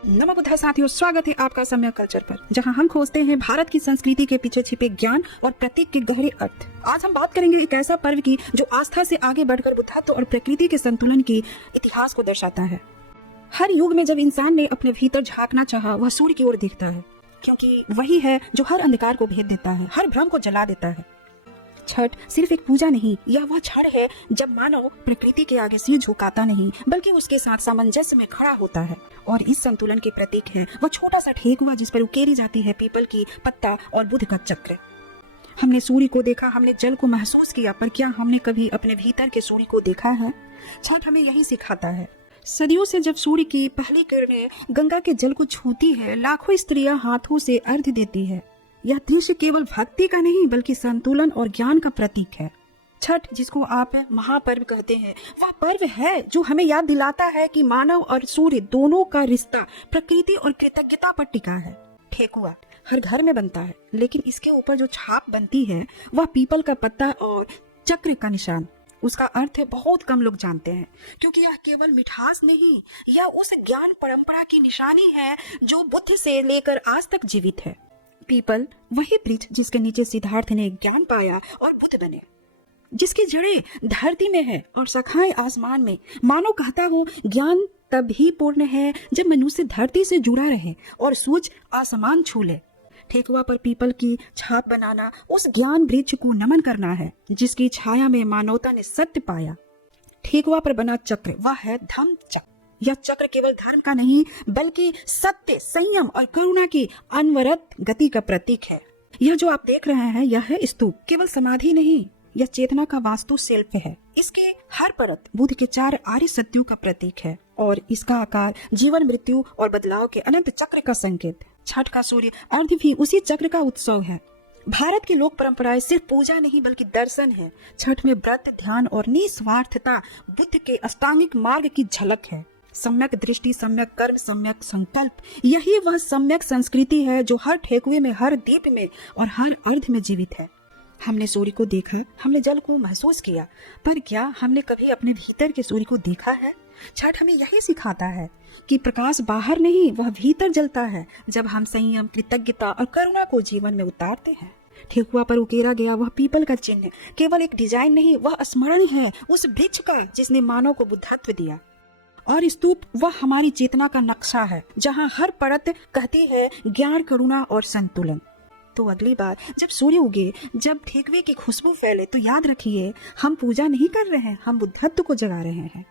नमो बुद्धाय साथियों, स्वागत है आपका सम्यक कल्चर पर, जहां हम खोजते हैं भारत की संस्कृति के पीछे छिपे ज्ञान और प्रतीक के गहरे अर्थ। आज हम बात करेंगे एक ऐसा पर्व की जो आस्था से आगे बढ़कर बुद्धत्व और प्रकृति के संतुलन की इतिहास को दर्शाता है। हर युग में जब इंसान ने अपने भीतर झांकना चाहा, वह सूर्य की ओर दिखता है, क्योंकि वही है जो हर अंधकार को भेद देता है, हर भ्रम को जला देता है। छठ सिर्फ एक पूजा नहीं, यह वह क्षण है जब मानव प्रकृति के आगे सिर झुकाता नहीं बल्कि उसके साथ सामंजस्य में खड़ा होता है। और इस संतुलन के प्रतीक है वह छोटा सा ठेकुआ जिस पर उकेरी जाती है पीपल की पत्ता और बुध का चक्र। हमने सूर्य को देखा, हमने जल को महसूस किया, पर क्या हमने कभी अपने भीतर के सूर्य को देखा है? छठ हमें यही सिखाता है। सदियों से जब सूर्य की पहली किरणें गंगा के जल को छूती है, लाखों स्त्रियां हाथों से अर्घ्य देती है। यह दृश्य केवल भक्ति का नहीं बल्कि संतुलन और ज्ञान का प्रतीक है। छठ, जिसको आप महापर्व कहते हैं, वह पर्व है जो हमें याद दिलाता है कि मानव और सूर्य दोनों का रिश्ता प्रकृति और कृतज्ञता पर टिका है। ठेकुआ हर घर में बनता है, लेकिन इसके ऊपर जो छाप बनती है वह पीपल का पत्ता और चक्र का निशान। उसका अर्थ बहुत कम लोग जानते हैं, क्योंकि यह केवल मिठास नहीं, यह उस ज्ञान परंपरा की निशानी है जो बुद्ध से लेकर आज तक जीवित है। पीपल वही वृक्ष जिसके नीचे सिद्धार्थ ने ज्ञान पाया और बुद्ध बने, जिसकी जड़ें धरती में है और शाखाएं आसमान में। मानो कहता हो, ज्ञान तभी पूर्ण है जब मनुष्य धरती से जुड़ा रहे और सूझ आसमान छू ले। ठेकुआ पर पीपल की छाप बनाना उस ज्ञान वृक्ष को नमन करना है जिसकी छाया में मानवता ने सत्य पाया। ठेकुआ पर बना चक्र वह है धम्म चक्र। यह चक्र केवल धर्म का नहीं बल्कि सत्य, संयम और करुणा की अनवरत गति का प्रतीक है। यह जो आप देख रहे हैं, यह है स्तूप, केवल समाधि नहीं, यह चेतना का वास्तु शिल्प है। इसके हर परत बुद्ध के 4 आर्य सत्यों का प्रतीक है और इसका आकार जीवन, मृत्यु और बदलाव के अनंत चक्र का संकेत। छठ का सूर्य अर्घ्य भी उसी चक्र का उत्सव है। भारत की लोक परंपराएं सिर्फ पूजा नहीं बल्कि दर्शन है। छठ में व्रत, ध्यान और निस्वार्थता बुद्ध के अष्टांगिक मार्ग की झलक है। सम्यक दृष्टि, सम्यक कर्म, सम्यक संकल्प, यही वह सम्यक संस्कृति है जो हर ठेकुए में, हर दीप में और हर अर्घ्य में जीवित है। हमने सूर्य को देखा, हमने जल को महसूस किया, पर क्या हमने कभी अपने भीतर के सूर्य को देखा है? छठ हमें यही सिखाता है कि प्रकाश बाहर नहीं, वह भीतर जलता है जब हम संयम, कृतज्ञता और करुणा को जीवन में उतारते हैं। ठेकुआ पर उकेरा गया वह पीपल का चिन्ह केवल एक डिजाइन नहीं, वह स्मरण है उस वृक्ष का जिसने मानव को बुद्धत्व दिया। और स्तूप वह हमारी चेतना का नक्शा है जहां हर परत कहती है ज्ञान, करुणा और संतुलन। तो अगली बार जब सूर्य उगे, जब ठेकुए की खुशबू फैले, तो याद रखिए, हम पूजा नहीं कर रहे हैं, हम बुद्धत्व को जगा रहे हैं।